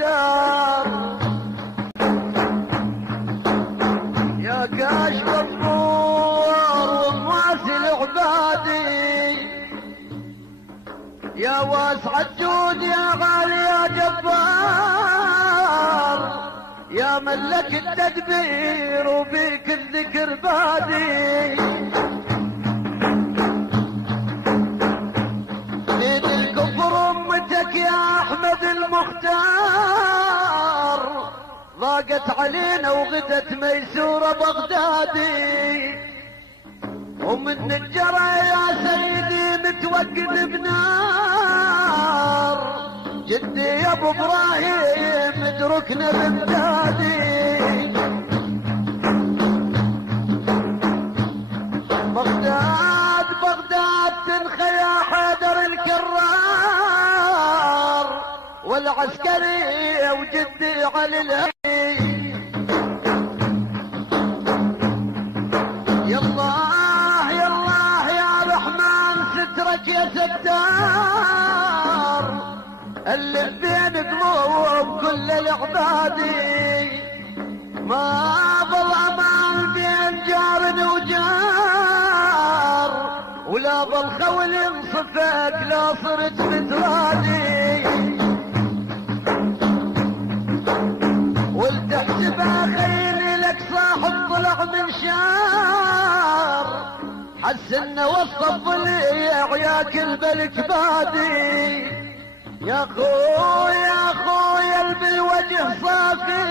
المختار يا كاشف الضور ومواسي العبادي يا واسع الجود يا غالي يا جبار يا ملك التدبير وبيك الذكر بادي دين الكفر امتك يا احمد المختار ضاقت علينا وغدت ميسورة بغدادي ومن الجرى يا سيدي متوقد بنار جدي يا ابو ابراهيم اتركنا بامدادي بغداد بغداد تنخى يا حيدر الكرار والعسكري وجدي علي الهي يالله يالله يا رحمن سترك يا ستار اللي بين قلوب كل العبادي ما ظل امان بين جار وجار ولا ظل خول ينصفك لا صرت مترادي والتحسبها خيري لك صاحب طلع من شار حس انه وصف لي عياك البلك بادي يا خويا بالوجه صافي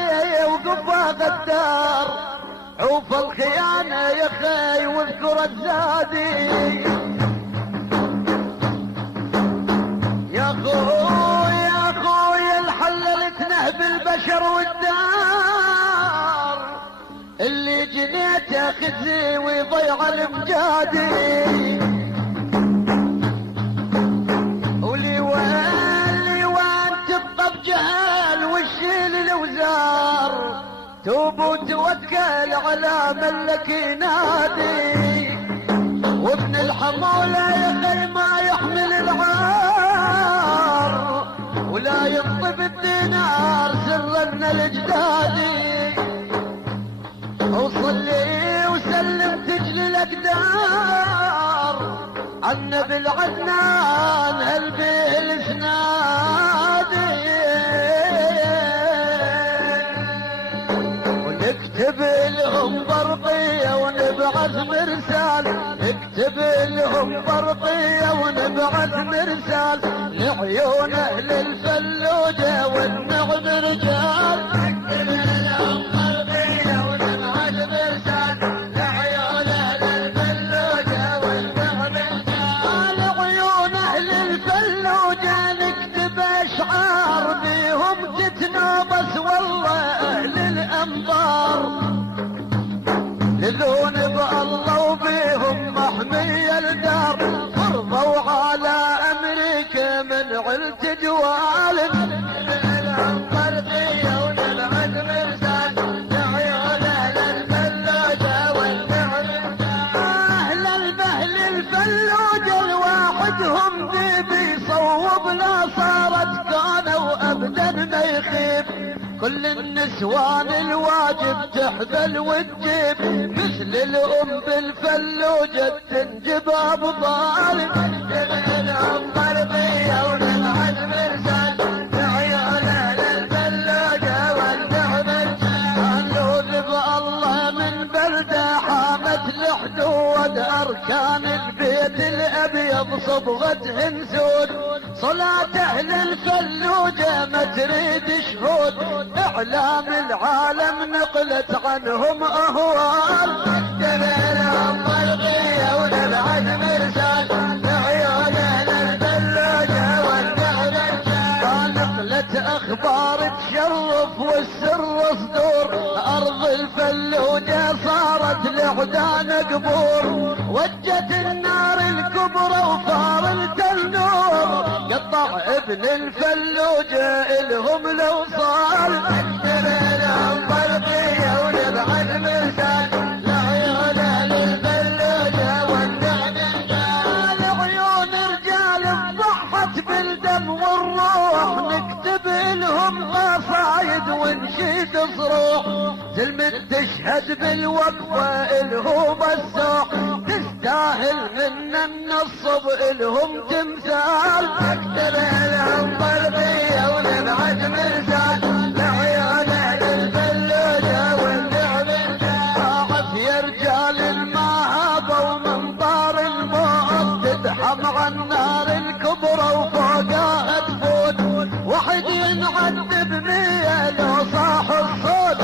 وقفا غدار عوف الخيانة يا خي واذكر الزادي يا خويا الحللتنا بالبشر والدار اللي جنيته خزي ويضيع المجادي ولي وين تبقى بجهل وشيل الاوزار توب وتوكل على ملك ينادي وابن الحمولة يا خي ما يحمل العار ولا يطب الدينار سرا من الاجدادي وصلي وسلم تجلي الاقدار النبي العدنان هل به الاسنادي ونكتب لهم برقية ونبعث مرسال نكتب لهم برقية ونبعث مرسال لعيون اهل الفلوجة والنعم رجال نكتب لهم برقية ونبعث مرسال لعيون اهل الفلوجة والنعم رجال لعيون اهل الفلوجة نكتب اشعار بيهم تتنابس والله اهل الانبار لذونب الله وبيهم محمية الدار فرضوا على امريكا من علت جوال الغربية ونبعث مرسال لعيون اهل الفلوجة والنعم اهل البهل الفلوجة الواحدهم ذي بيصوب لا صارت كانوا ابدا ما يخيب كل النسوان الواجب تحبل وتجيب مثل الام بالفلوجة تنجب ابو ظالم الام غربية ونبعث مرسال لعيون اهل الفلوجة والنعم قالوا الله من بلدة حامت الحدود اركان البيت الابيض صبغة هنسود صلاة اهل الفلوجة ما تريد شهود اعلام العالم نقلت عنهم اهوال نكتب لهم برقية ونبعث مرسال لعيون اهل الفلوجة والنعم نقلت اخبار تشرف والسر صدور ارض الفلوجة صارت لعدان قبور وجت النار الكبرى وفارت النور قطع ابن الفلوجة الهم لو صار نكتب لهم برقية ونبعث مرسال لعيون اهل الفلوجة والنعم لعيون رجال ضحت بالدم والروح نكتب لهم قص ونشيد صروح تلمن تشهد بالوقفة الهوب السوح تستاهل منا النصب الهم تمثال اكتب لهم ضربية ونبعد مرسال لعيون الفلوجة والنعم ضاعت يا رجال ما هابوا من دار الموت تدحم عن النار الكبرى وفوقها تفوت واحد ينعذب مية لو صاح الصوت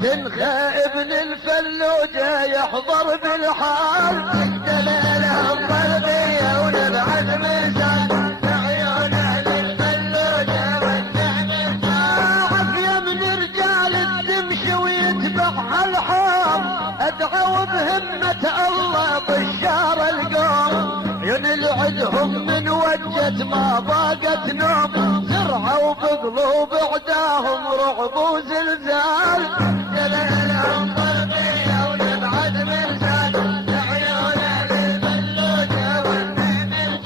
بنت خائب الفلوجة يحضر بالحال تقتل لهم ضربية ونبعد مثال لعيون الفلوجة والنعم عافية من رجال تمشي ويتبعها الحام ادعو بهمة الله بشار القوم عيون العدهم من وجت ما باقت نوم زرعوا بقلوب اعداهم رعب وزلزال جلالهم ضربية ونبعد مرسال لعيون الفلوجة والنعم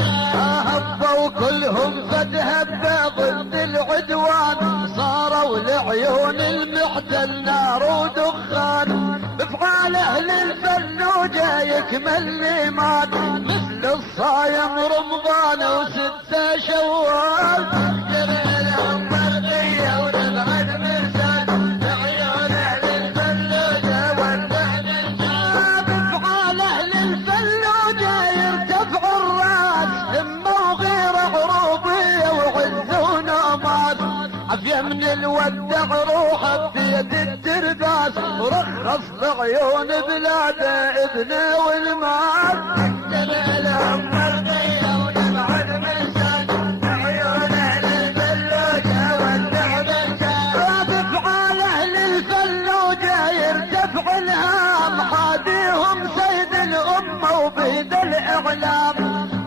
هبوا كلهم فتهبى ضد العدوان صاروا لعيون المحتل نار ودخان بفعال اهل الفلوجة يكمل الايمان مثل الصايم رمضان وستة شوال جبلهم برقية ونبعد مرسال لعيون اهل الفلوجة والنعم بفعال اهل الفلوجة يرتفع الراس همة وغير عروبية وعز ونعمان عافية من الودع روحه بيد الترباس ورخص بعيون بلاده ابنه والمال جبلهم برقية ونبعد مرسال لعيون اهل الفلوجة والنعم بفعال اهل الفلوجة يرتفع الهام حاديهم سيد الامة وبيد الاعلام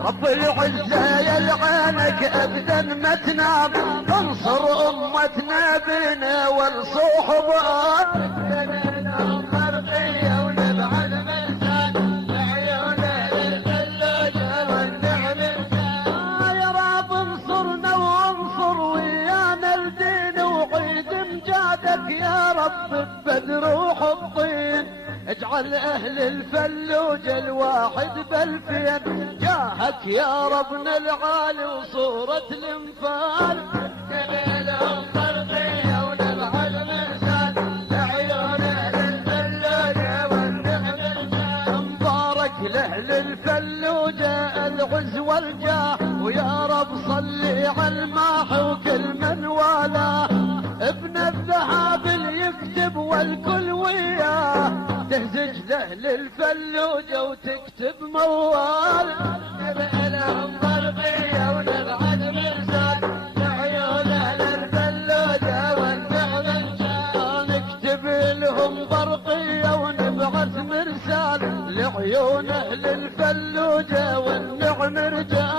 رب العزة يلعنك ابدا ما تنام انصر امتنا بنا والصحبات جبلهم برقية ونبعد مرسال لعيون اهل الفلوجة والنعم يا رب انصرنا وانصر ويانا الدين وعيد امجادك يا رب ببدر وحطين اجعل اهل الفلوجة الواحد بالفين جاهك يا ربنا العالي وصورة الانفال جبلهم برقية ونبعد مرسال لعيون اهل الفلوجة والنعم مبارك لاهل الفلوجة العز والجاه ويا رب صلي على الماحي وكل من والاه ابن الذهب اللي يكتب والكل وياه تهزج لاهل الفلوجة وتكتب موال جبلهم برقية ونبعد مرسال لعيون اهل الفلوجة والنعم نكتب لهم برقية ونبعث مرسال لعيون اهل الفلوجة والنعم رجال